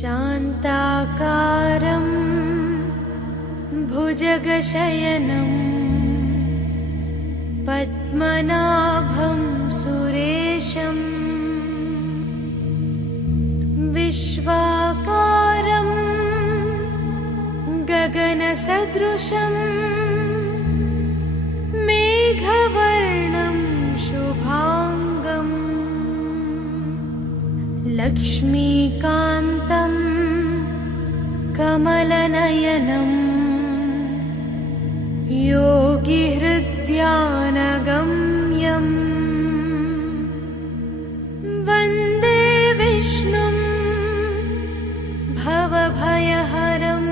शान्ताकारं भुजगशयनं पद्मनाभं सुरेशं विश्वाकारं गगनसदृशं मेघवर्णं शुभांगं लक्ष्मीकान्तं कमलनयनं योगिहृद्यानगम्यं वन्दे विष्णुं भवभयहरं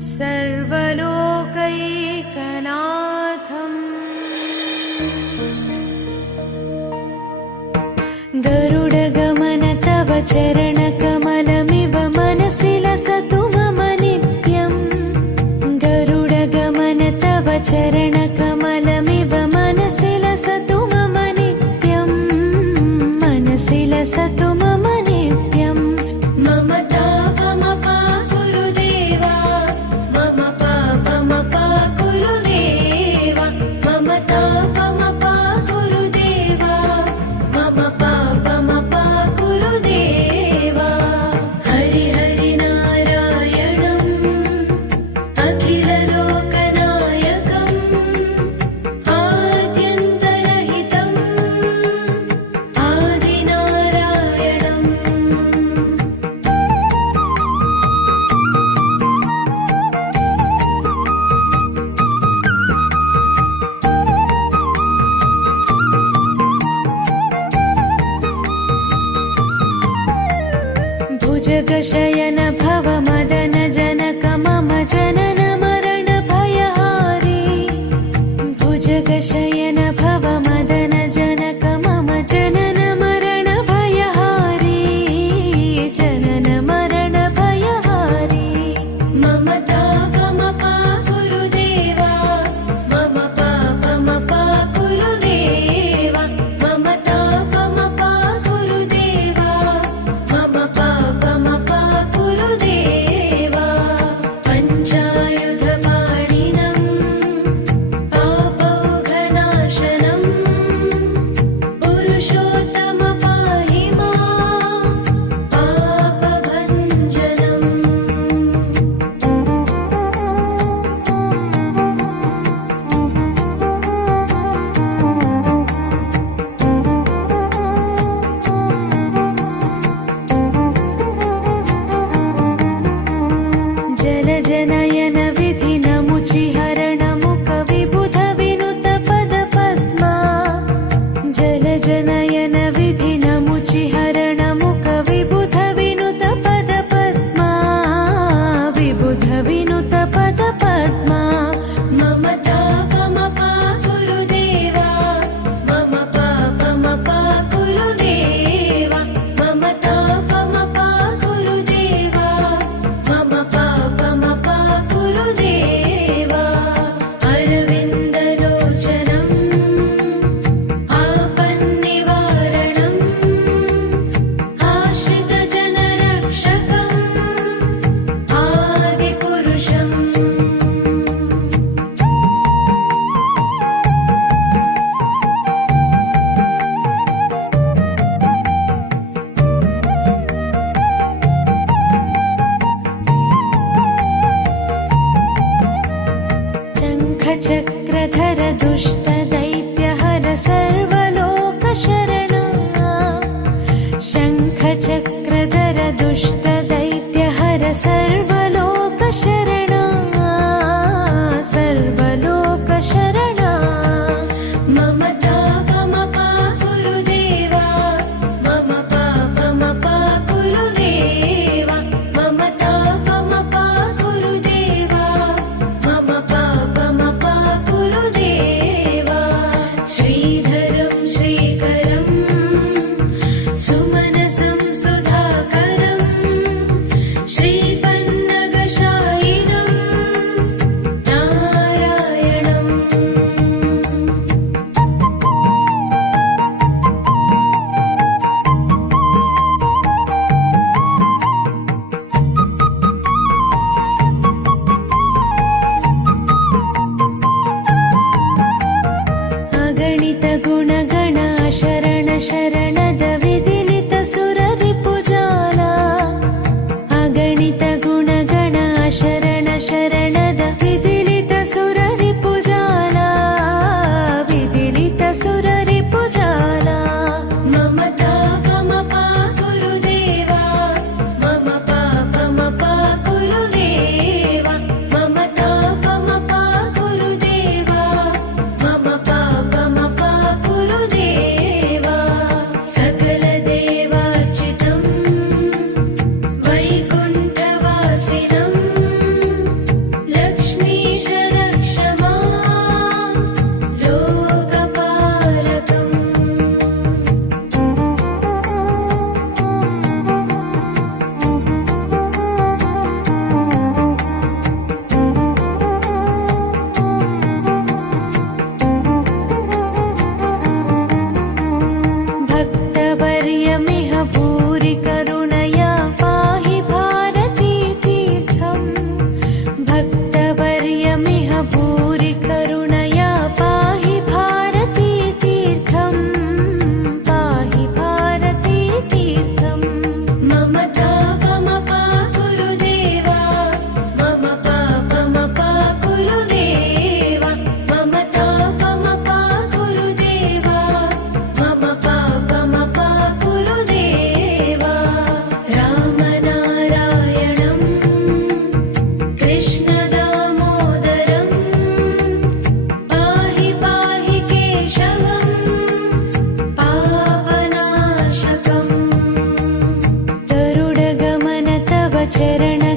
सर्वलोकैकनाथम्। गरुडगमन तव चरणकमलमिव मनसि लसतु मम नित्यं। गरुडगमन तव चरणकमलमिव मनसि लसतु मम नित्यं। मनसि लसतु मम नित्यं। मम तापमपा गुरुदेवा, मम पापमपा गुरुदेवा, मम तापमपा गुरुदेवा, मम पापमपा गुरुदेवा। हरि हरि नारायणम् अखिललोकनायकम् आद्यन्तरहितम् आदिनारायणम्। भुजगशयन भव मदन जनक मम जनन मरण भयहारी। भुजगशयन भव मदन जनक मम जनन मरण भयहारी। जनन मरण भयहारी। मम तापमपा गुरुदेवा, मम पापमपा गुरुदेवा, मम तापमपा गुरुदेवा, मम पापमपा गुरुदेवा। पञ्चायुधपाणिनं पापौघनाशनं पुरुषोत्तम पाहि मां पापभञ्जनम्। जलजनयन विधिनमुचिहरण मुख विबुध विनुत पद पद्मा। जलजनयन विधिनमुचिहरण मुख विबुध विनुत पद पद्मा। विबुध विनुत पद पद्मा। मम तापमपा गुरुदेवा, मम पापमपा गुरुदेवा, मम तापमपा गुरुदेवा, मम पापमपा गुरुदेवा। अरविन्दलोचनम् आपन्निवारणम् आश्रितजनरक्षकम् आदिपुरुषम्। शङ्खचक्रधर दुष्टदैत्यहर सर्वलोकशरणा। शङ्खचक्रधर दुष्टदैत्यहर सर्वलोकशरणा। सर्वलोकशरणा। मम तापमपा गुरुदेवा, मम पापमपा गुरुदेवा, मम तापमपा गुरुदेवा, मम पापमपा गुरुदेवा। श्रीधरं श्रीकरं सुमनसं सुधाकरम् चरण